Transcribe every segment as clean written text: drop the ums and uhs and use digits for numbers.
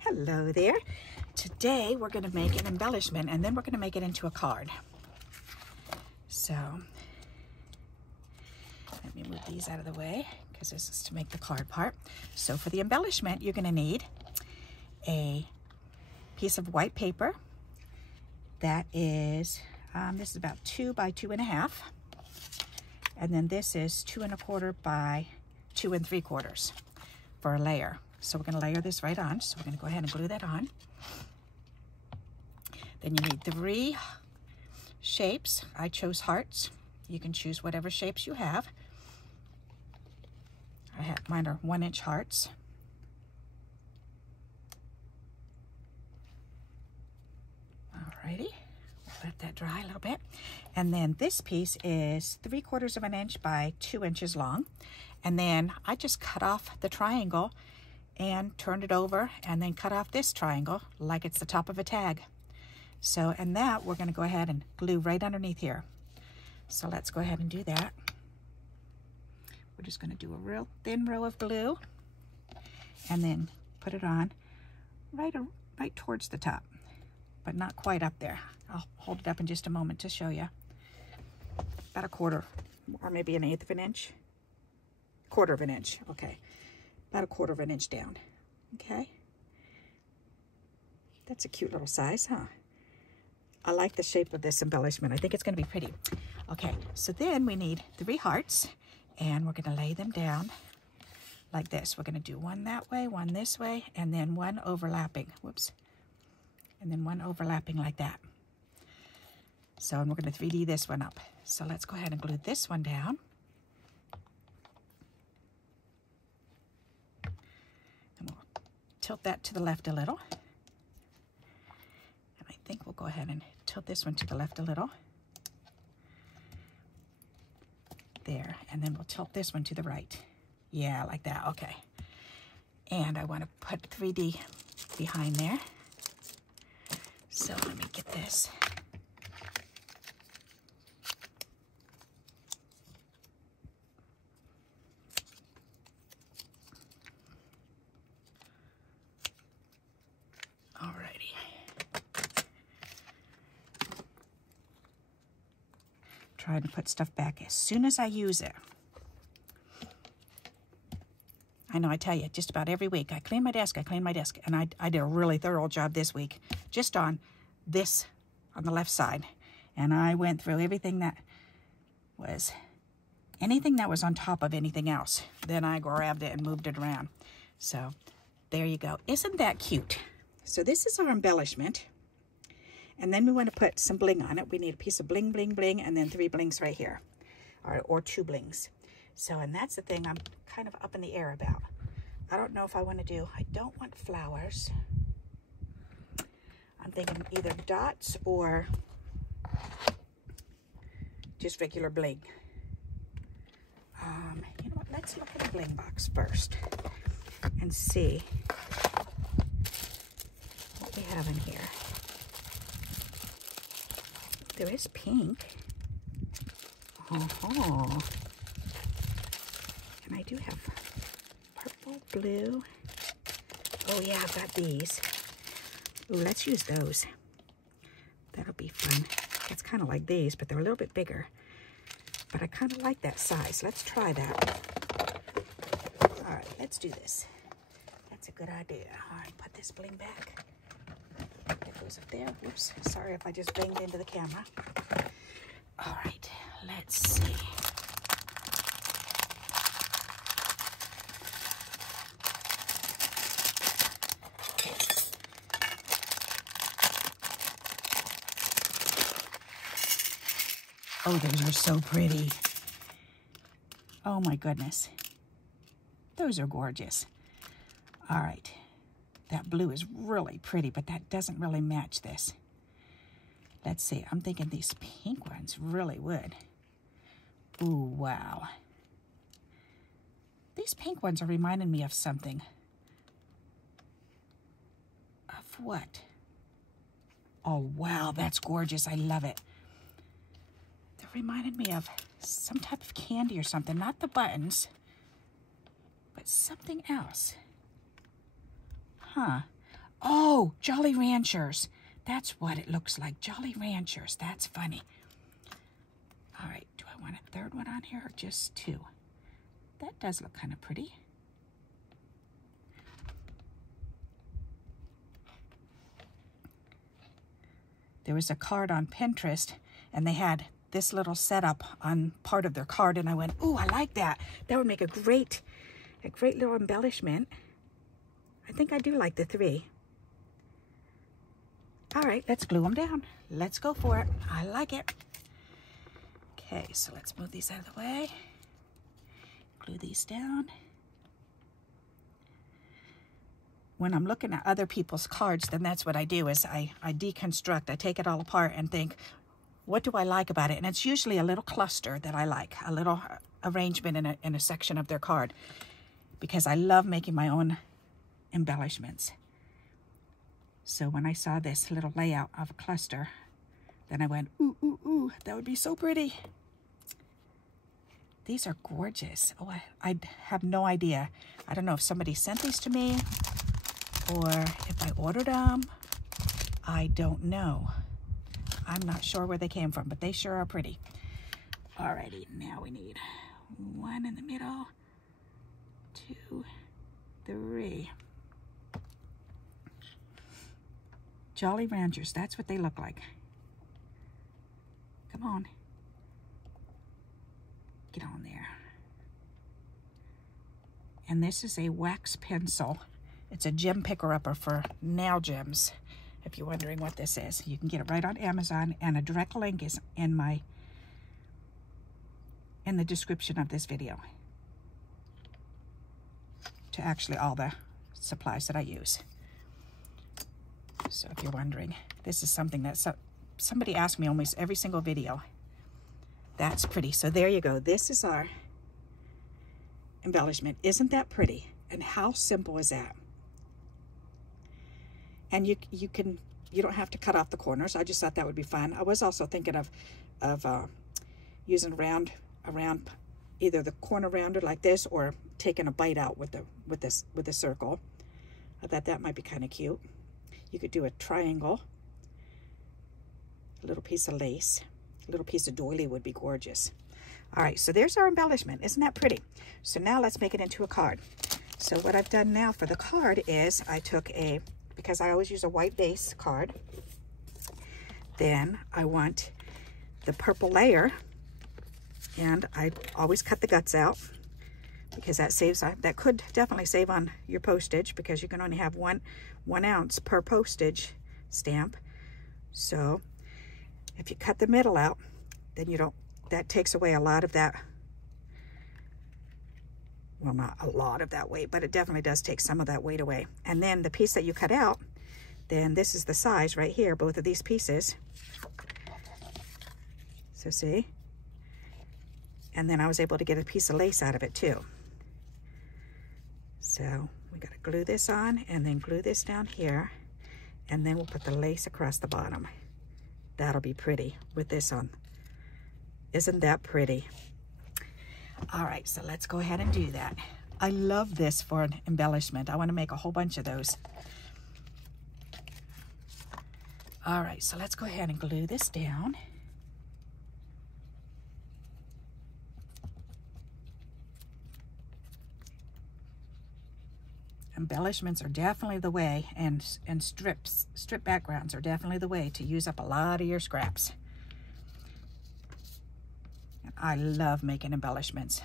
Hello there. Today we're going to make an embellishment and then we're going to make it into a card. So let me move these out of the way because this is to make the card part. So for the embellishment, you're going to need a piece of white paper that is, this is about 2 by 2.5. And then this is 2 1/4 by 2 3/4 for a layer. So we're going to layer this right on. So we're going to go ahead and glue that on. Then you need 3 shapes. I chose hearts. You can choose whatever shapes you have. Mine are 1-inch hearts. Alrighty, let that dry a little bit. And then this piece is 3/4 of an inch by 2 inches long. And then I just cut off the triangle and turned it over and then cut off this triangle like it's the top of a tag. So, and that we're going to go ahead and glue right underneath here. So let's go ahead and do that. We're just going to do a real thin row of glue and then put it on right towards the top, but not quite up there. I'll hold it up in just a moment to show you. About 1/4 or maybe 1/8 of an inch. 1/4 of an inch, okay. About 1/4 of an inch down, okay? That's a cute little size, huh? I like the shape of this embellishment. I think it's going to be pretty. Okay, so then we need 3 hearts, and we're going to lay them down like this. We're going to do one that way, one this way, and then one overlapping. Whoops. And then one overlapping like that. So, and we're going to 3D this one up. So let's go ahead and glue this one down. And we'll tilt that to the left a little. And I think we'll go ahead and tilt this one to the left a little. There, and then we'll tilt this one to the right. Yeah, like that, okay. And I want to put 3D behind there. So let me get this. Alrighty. Trying to put stuff back as soon as I use it. I know, I tell you, just about every week, I clean my desk, and I did a really thorough job this week, just on this, on the left side. And I went through everything that was, anything that was on top of anything else. Then I grabbed it and moved it around. So, there you go. Isn't that cute? So this is our embellishment. And then we want to put some bling on it. We need a piece of bling, bling, bling, and then 3 blings right here, or 2 blings. So, and that's the thing I'm kind of up in the air about. I don't know if I want to do, I don't want flowers. I'm thinking either dots or just regular bling. You know what, let's look at the bling box first and see what we have in here. There is pink. Oh, and I do have purple, blue. Oh yeah, I've got these. Ooh, let's use those. That'll be fun. It's kind of like these, but they're a little bit bigger. But I kind of like that size. Let's try that. All right, let's do this. That's a good idea. All right, put this bling back. It goes up there. Whoops. Sorry if I just banged into the camera. All right, let's see. Oh, those are so pretty. Oh my goodness. Those are gorgeous. All right. That blue is really pretty, but that doesn't really match this. Let's see. I'm thinking these pink ones really would. Ooh, wow. These pink ones are reminding me of something. Of what? Oh, wow. That's gorgeous. I love it. Reminded me of some type of candy or something. Not the buttons, but something else. Huh. Oh, Jolly Ranchers. That's what it looks like. Jolly Ranchers. That's funny. All right, do I want a third one on here or just two? That does look kind of pretty. There was a card on Pinterest, and they had this little setup on part of their card, and I went, ooh, I like that. That would make a great little embellishment. I think I do like the 3. All right, let's glue them down. Let's go for it. I like it. Okay, so let's move these out of the way. Glue these down. When I'm looking at other people's cards, then that's what I do is I deconstruct. I take it all apart and think, what do I like about it? And it's usually a little cluster that I like, a little arrangement in a section of their card, because I love making my own embellishments. So when I saw this little layout of a cluster, then I went, ooh, ooh, ooh, that would be so pretty. These are gorgeous. Oh, I have no idea. I don't know if somebody sent these to me or if I ordered them. I don't know. I'm not sure where they came from, but they sure are pretty. Alrighty, now we need 1 in the middle, 2, 3. Jolly Ranchers, that's what they look like. Come on. Get on there. And this is a wax pencil. It's a gem picker-upper for nail gems. If you're wondering what this is, you can get it right on Amazon, and a direct link is in the description of this video to actually all the supplies that I use. So if you're wondering, this is something that somebody asks me almost every single video. That's pretty. So there you go. This is our embellishment. Isn't that pretty? And how simple is that? And you don't have to cut off the corners. I just thought that would be fun. I was also thinking of using around either the corner rounder like this, or taking a bite out with the circle. I thought that might be kind of cute. You could do a triangle, a little piece of lace, a little piece of doily would be gorgeous. All right, so there's our embellishment. Isn't that pretty? So now let's make it into a card. So what I've done now for the card is I took because I always use a white base card, then I want the purple layer, and I always cut the guts out because that could definitely save on your postage, because you can only have one ounce per postage stamp. So if you cut the middle out, then that takes away a lot of that. Well, not a lot of that weight, but it definitely does take some of that weight away. And then the piece that you cut out, then this is the size right here, both of these pieces. So see? And then I was able to get a piece of lace out of it too. So we got to glue this on and then glue this down here. And then we'll put the lace across the bottom. That'll be pretty with this on. Isn't that pretty? All right, so let's go ahead and do that. I love this for an embellishment. I want to make a whole bunch of those. All right, so let's go ahead and glue this down. Embellishments are definitely the way, and strip backgrounds are definitely the way to use up a lot of your scraps. And I love making embellishments.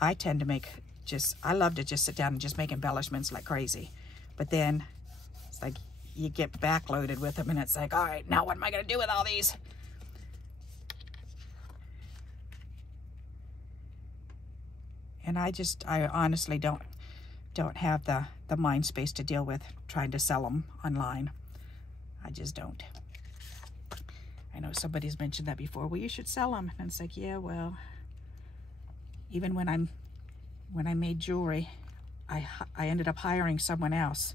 I tend to I love to just sit down and just make embellishments like crazy. But then it's like you get backloaded with them, and it's like, all right, now what am I going to do with all these? And I honestly don't have the mind space to deal with trying to sell them online. I just don't. I know somebody's mentioned that before. Well, you should sell them. And it's like, yeah, well, even when I made jewelry, I ended up hiring someone else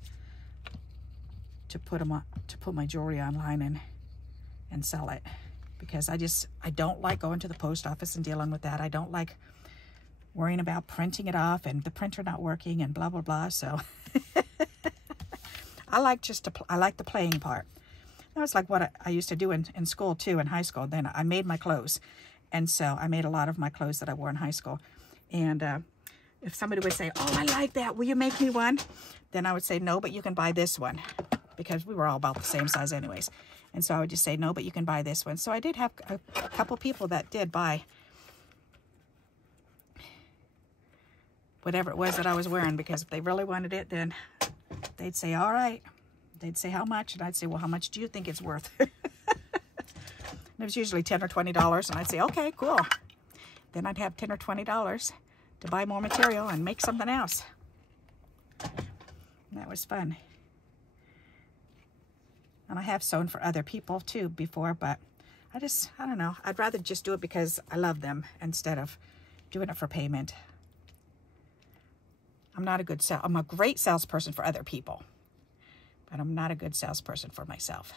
to put my jewelry online and sell it, because I don't like going to the post office and dealing with that. I don't like worrying about printing it off and the printer not working and blah, blah, blah. So I like the playing part. That was like what I used to do in school too, in high school. Then I made my clothes. And so I made a lot of my clothes that I wore in high school. And if somebody would say, oh, I like that, will you make me one? Then I would say, no, but you can buy this one. Because we were all about the same size anyways. And so I would just say, no, but you can buy this one. So I did have a couple people that did buy whatever it was that I was wearing, because if they really wanted it, then they'd say, all right. They'd say, how much? And I'd say, well, how much do you think it's worth? And it was usually $10 or $20. And I'd say, okay, cool. Then I'd have $10 or $20 to buy more material and make something else. And that was fun. And I have sewn for other people too before, but I don't know. I'd rather just do it because I love them instead of doing it for payment. I'm a great salesperson for other people, but I'm not a good salesperson for myself.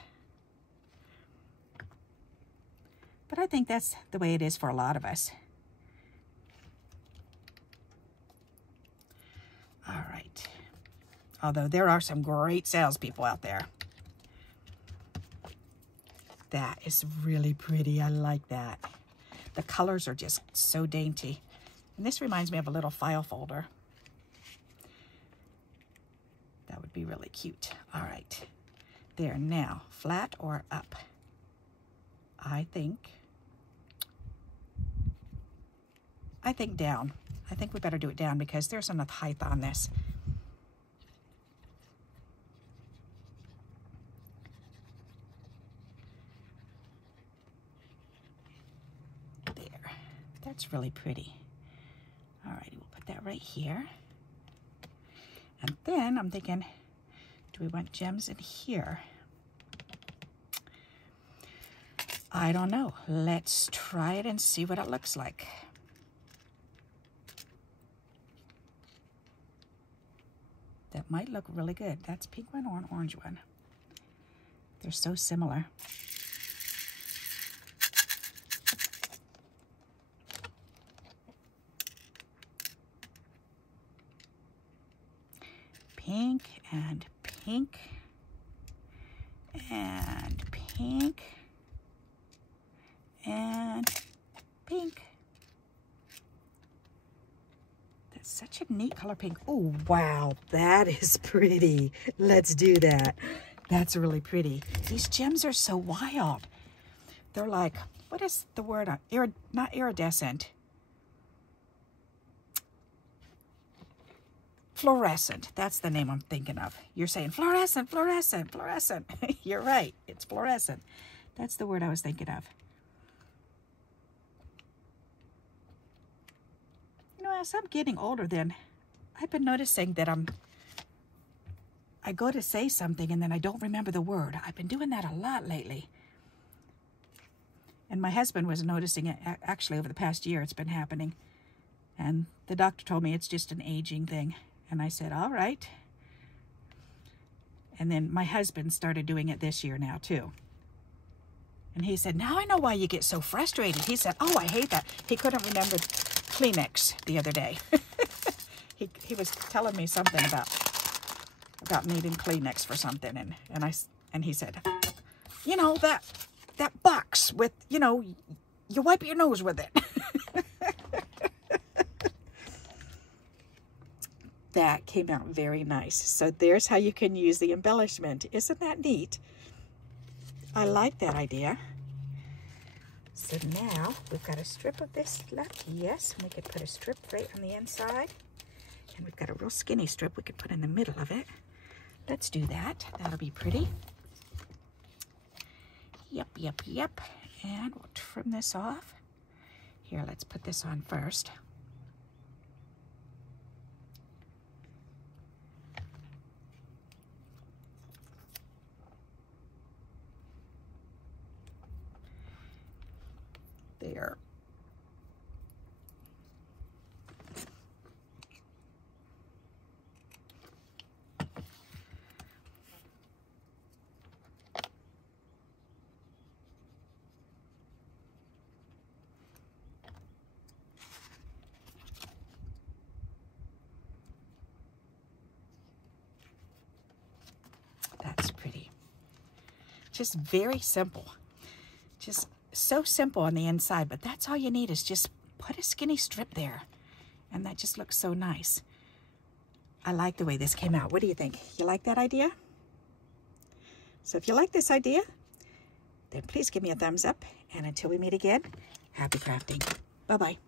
But I think that's the way it is for a lot of us. All right. Although there are some great salespeople out there. That is really pretty. I like that. The colors are just so dainty. And this reminds me of a little file folder. That would be really cute. All right. There. Now, flat or up? I think down. I think we better do it down because there's enough height on this. There. That's really pretty. All righty, we'll put that right here. And then I'm thinking, do we want gems in here? I don't know. Let's try it and see what it looks like. That might look really good. That's pink one or an orange one. They're so similar. Pink and pink and pink and pink. That's such a neat color pink. Oh, wow, that is pretty. Let's do that. That's really pretty. These gems are so wild. They're like, what is the word? Not iridescent. Fluorescent. That's the name I'm thinking of. You're saying fluorescent, fluorescent, fluorescent. You're right. It's fluorescent. That's the word I was thinking of. You know, as I'm getting older, then I've been noticing that I go to say something and then I don't remember the word. I've been doing that a lot lately. And my husband was noticing it actually over the past year. It's been happening. And the doctor told me it's just an aging thing. And I said, all right. And then my husband started doing it this year now too. And he said, now I know why you get so frustrated. He said, oh, I hate that. He couldn't remember Kleenex the other day. he was telling me something about needing Kleenex for something. And he said, you know, that box with, you know, you wipe your nose with it. That came out very nice. So there's how you can use the embellishment. Isn't that neat? I like that idea. So now we've got a strip of this left. Yes, and we could put a strip right on the inside. And we've got a real skinny strip we could put in the middle of it. Let's do that. That'll be pretty. Yep, yep, yep. And we'll trim this off. Here, let's put this on first. There. Just very simple. Just so simple on the inside, but that's all you need is just put a skinny strip there. And that just looks so nice. I like the way this came out. What do you think? You like that idea? So if you like this idea, then please give me a thumbs up. And until we meet again, happy crafting. Bye-bye.